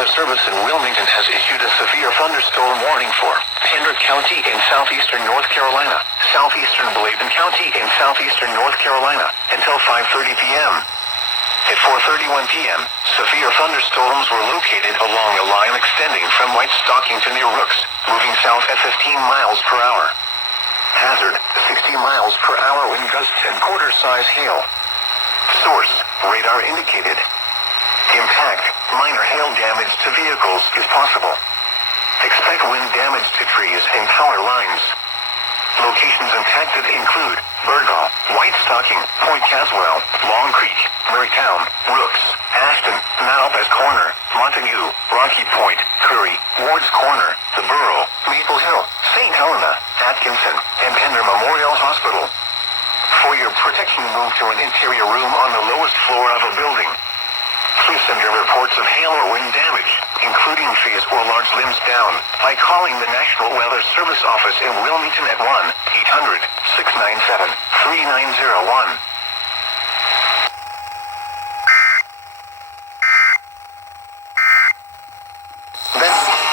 Weather Service in Wilmington has issued a severe thunderstorm warning for Hendrick County in southeastern North Carolina, southeastern Bladen County in southeastern North Carolina, until 5:30 p.m. At 4:31 p.m., severe thunderstorms were located along a line extending from White Stocking to near Rooks, moving south at 15 miles per hour. Hazard, 60 miles per hour wind gusts and quarter-size hail. Source, radar indicated. Impact, minor hail damage to vehicles is possible. Expect wind damage to trees and power lines. Locations impacted include Burgaw, White Stocking, Point Caswell, Long Creek, Marytown, Rooks, Ashton, Malpas Corner, Montague, Rocky Point, Curry, Ward's Corner, The Borough, Maple Hill, St. Helena, Atkinson, and Pender Memorial Hospital. For your protection, move to an interior room on the lowest floor of a building. Please send your reports of hail or wind damage, including trees or large limbs down, by calling the National Weather Service office in Wilmington at 1-800-697-3901.